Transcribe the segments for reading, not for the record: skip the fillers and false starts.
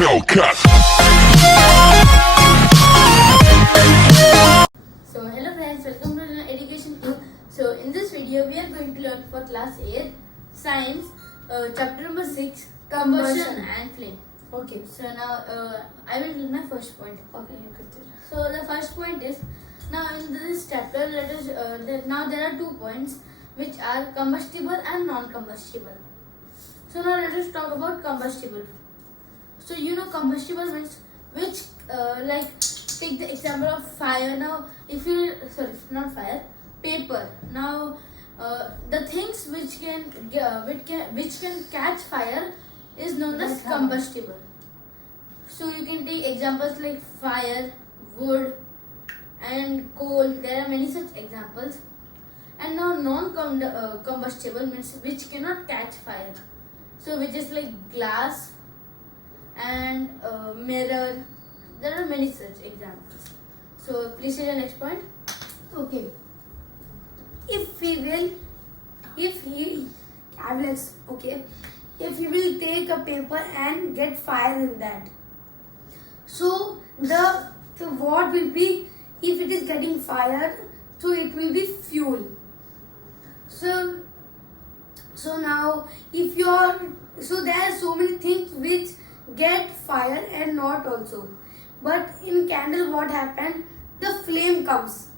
Hellcat. So hello friends, welcome to Learn Education Tube. So in this video we are going to learn for class 8 science chapter number 6 combustion and flame. Okay. So now I will read my first point. Okay, you can tell. So the first point is, now in this chapter let us now there are 2 points which are combustible and non-combustible. So now let us talk about combustible. So you know combustible means which like take the example of fire. Now if you not fire, paper. Now the things which can catch fire is known as combustible. So you can take examples like fire, wood and coal. There are many such examples. And now non-combustible means which cannot catch fire. So which is like glass and mirror. There are many such examples. So please say the next point. Okay. If we will take a paper and get fire in that, so what will be, if it is getting fired, so it will be fuel. So now so there are so many things which get fire and not also. But in candle what happened? The flame comes.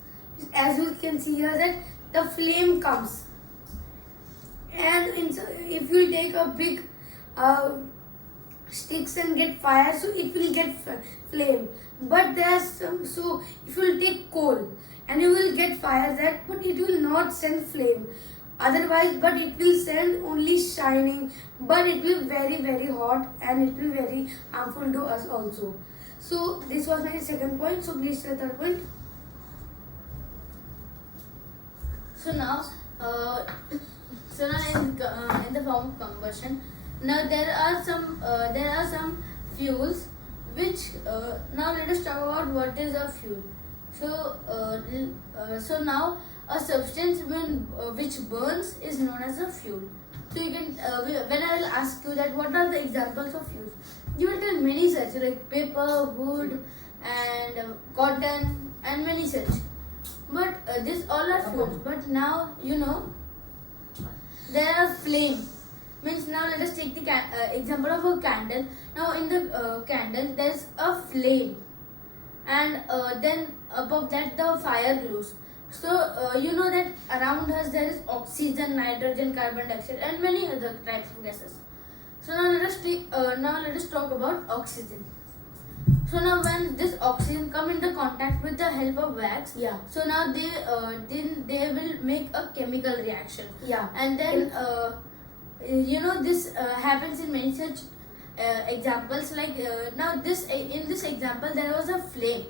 As you can see here that the flame comes. And if you take a big sticks and get fire, so it will get flame. But there's so if you will take coal and you will get fire that, but it will not send flame. Otherwise, but it will send only shining, but it will very very hot and it will very harmful to us also. So this was my second point. So please say the third point. So now in the form of combustion, now there are some fuels which now let us talk about what is a fuel. So now a substance which burns is known as a fuel. So you can when I will ask you that what are the examples of fuels, you will tell many such like paper, wood and cotton and many such. But these all are fuels. But now you know there are flame. Means now let us take the example of a candle. Now in the candle there is a flame, and then above that the fire glows. So you know that around us there is oxygen, nitrogen, carbon dioxide and many other types of gases. So now let us talk about oxygen. So now when this oxygen come into contact with the help of wax, Yeah. so now they will make a chemical reaction. Yeah. And then you know this happens in many such examples. Like now in this example there was a flame.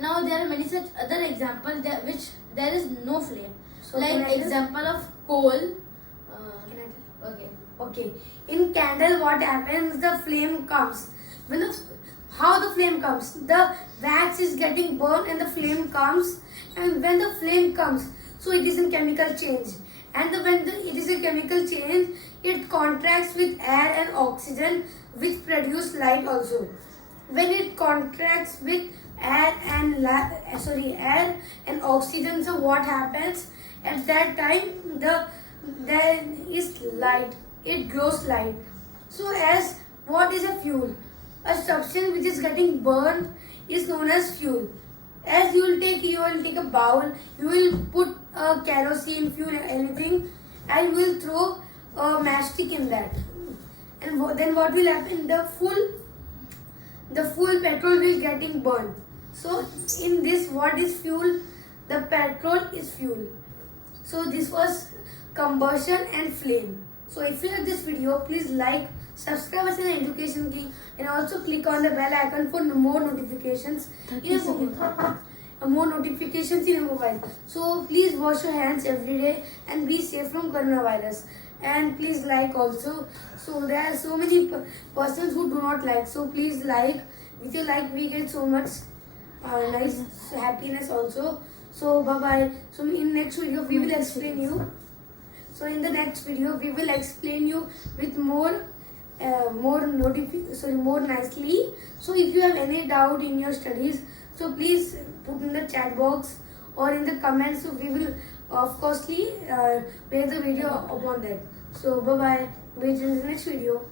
Now there are many such other examples which there is no flame. So like example of coal. Can I tell? Okay. Okay. In candle, what happens? The flame comes. How the flame comes? The wax is getting burned and the flame comes. And when the flame comes, so it is a chemical change. And it is a chemical change, it contracts with air and oxygen, which produce light also. When it contracts with air and oxygen, so what happens? At that time, there is light. It glows light. So as what is a fuel? A substance which is getting burned is known as fuel. As you will take a bowl, you will put kerosene, fuel, anything, and you will throw a matchstick in that. And then what will happen? The full petrol will getting burned. So in this, what is fuel? The petrol is fuel. So this was combustion and flame. So if you like this video, please like, subscribe us in the Education King, and also click on the bell icon for more notifications in your mobile. So please wash your hands every day and be safe from coronavirus. And please like also. So there are so many persons who do not like. So please like. With your like, we get so much nice happiness also. So bye bye. So in next video we will explain you. So in the next video we will explain you with more more nicely. So if you have any doubt in your studies, so please put in the chat box or in the comments. So we will of course make the video upon that. So bye bye. Wait in the next video.